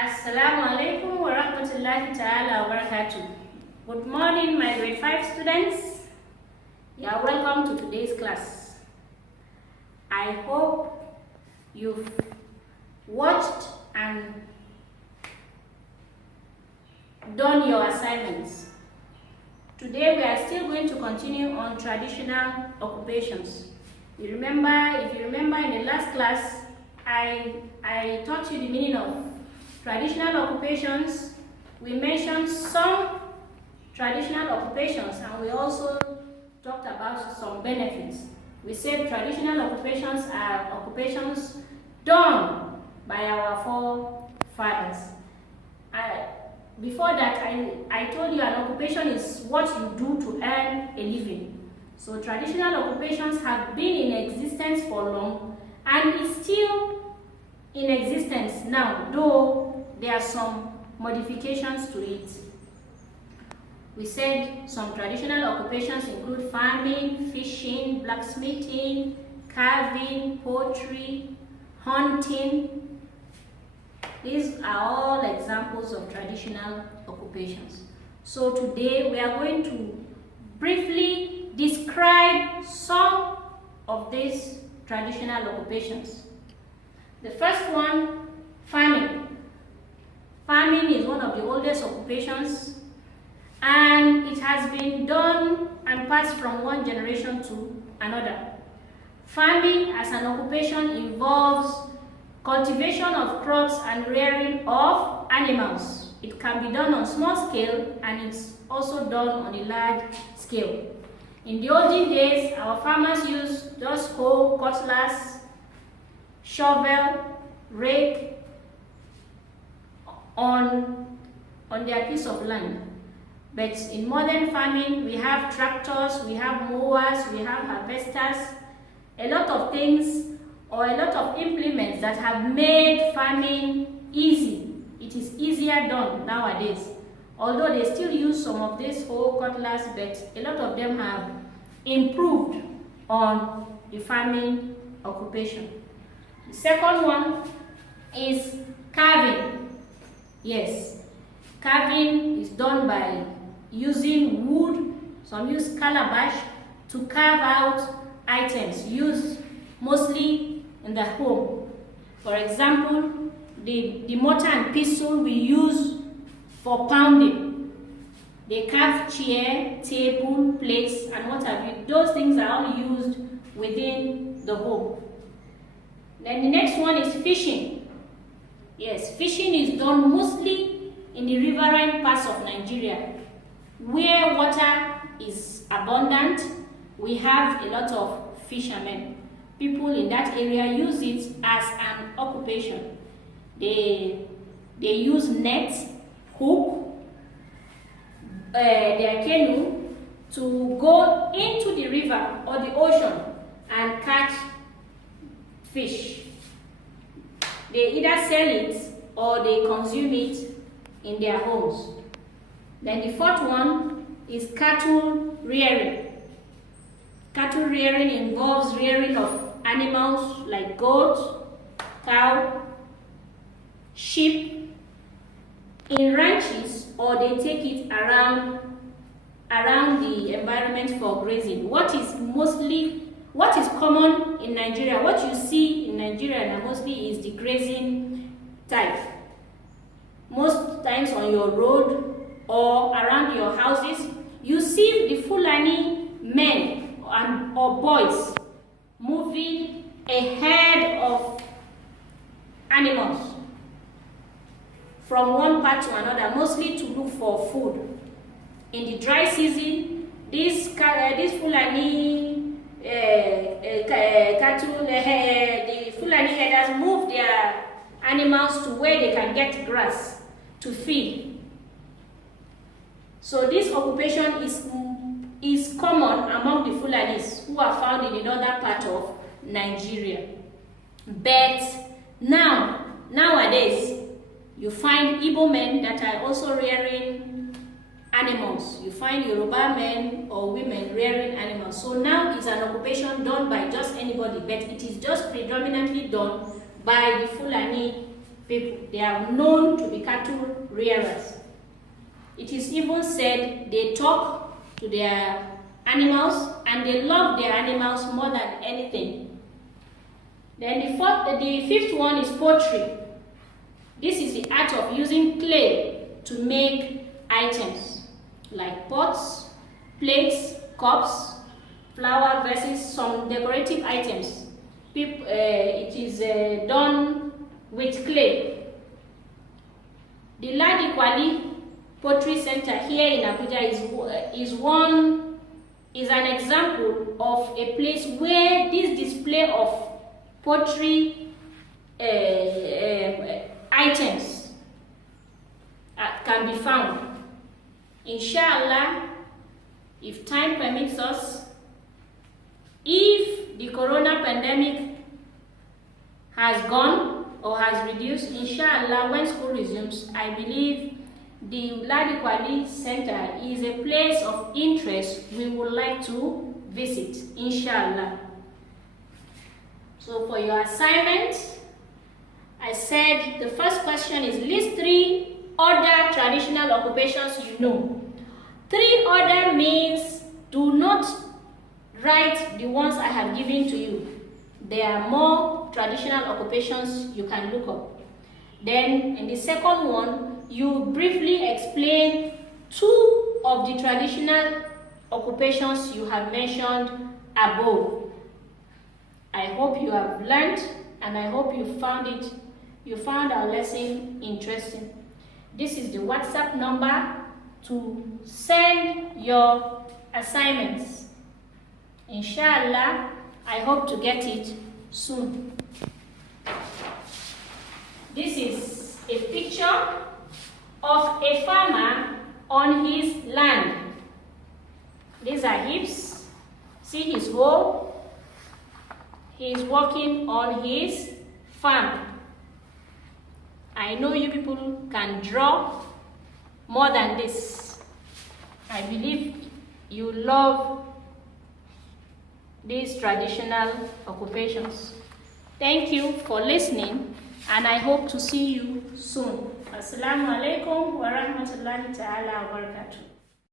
Assalamu alaikum wa rahmatullahi ta'ala wa barakatuh. Good morning, my grade 5 students. You are welcome to today's class. I hope you've watched and done your assignments. Today we are still going to continue on traditional occupations. If you remember in the last class, I taught you the meaning of traditional occupations. We mentioned some traditional occupations and we also talked about some benefits. We said traditional occupations are occupations done by our forefathers. Before that, I told you an occupation is what you do to earn a living. So traditional occupations have been in existence for long and is still in existence now, though there are some modifications to it. We said some traditional occupations include farming, fishing, blacksmithing, carving, poultry, hunting. These are all examples of traditional occupations. So today we are going to briefly describe some of these traditional occupations. The first one, farming. Farming is one of the oldest occupations and it has been done and passed from one generation to another. Farming as an occupation involves cultivation of crops and rearing of animals. It can be done on small scale and it's also done on a large scale. In the olden days, our farmers used just hoe, cutlass, shovel, rake on their piece of land. But in modern farming, we have tractors, we have mowers, we have harvesters, a lot of things or a lot of implements that have made farming easy. It is easier done nowadays. Although they still use some of this hoe, cutlass, but a lot of them have improved on the farming occupation. The second one is carving. Yes, carving is done by using wood. Some use calabash to carve out items used mostly in the home. For example, the mortar and pestle we use for pounding. They carve chair, table, plates, and what have you. Those things are all used within the home. Then the next one is fishing. Yes, fishing is done mostly in the riverine parts of Nigeria. Where water is abundant, we have a lot of fishermen. People in that area use it as an occupation. They use nets, hook, their canoe to go into the river or the ocean and catch fish. They either sell it or they consume it in their homes. Then the fourth one is cattle rearing. Cattle rearing involves rearing of animals like goats, cow, sheep in ranches, or they take it around the environment for grazing. What is common in Nigeria, what you see in Nigeria mostly is the grazing type. Most times on your road or around your houses, you see the Fulani men or boys moving a herd of animals from one part to another, mostly to look for food. In the dry season, these Fulani cattle, the Fulani herders move their animals to where they can get grass to feed. So this occupation is common among the Fulanis who are found in the northern part of Nigeria. But nowadays, you find Igbo men that are also rearing animals. You find Yoruba men or women rearing animals. So now it's an occupation done by just anybody, but it is just predominantly done by the Fulani people. They are known to be cattle rearers. It is even said they talk to their animals and they love their animals more than anything. Then the fifth one is pottery. This is the art of using clay to make items like pots, plates, cups, flower vases, some decorative items. It is done with clay. The Ladi Kwali Pottery Center here in Abuja is an example of a place where this display of pottery items can be found. Inshallah, if time permits us, if the corona pandemic has gone or has reduced, inshallah, when school resumes, I believe the Ladi Kwali Center is a place of interest we would like to visit, inshallah. So for your assignment, I said the first question is list 3 other traditional occupations you know. 3 other means do not write the ones I have given to you. There are more traditional occupations you can look up. Then in the second one, you briefly explain 2 of the traditional occupations you have mentioned above. I hope you have learned and I hope you found our lesson interesting. This is the WhatsApp number to send your assignments. Inshallah, I hope to get it soon. This is a picture of a farmer on his land. These are hips. See his hoe. He is working on his farm. I know you people can draw more than this. I believe you love these traditional occupations. Thank you for listening and I hope to see you soon. Assalamu alaikum wa rahmatullahi ta'ala wa barakatuh.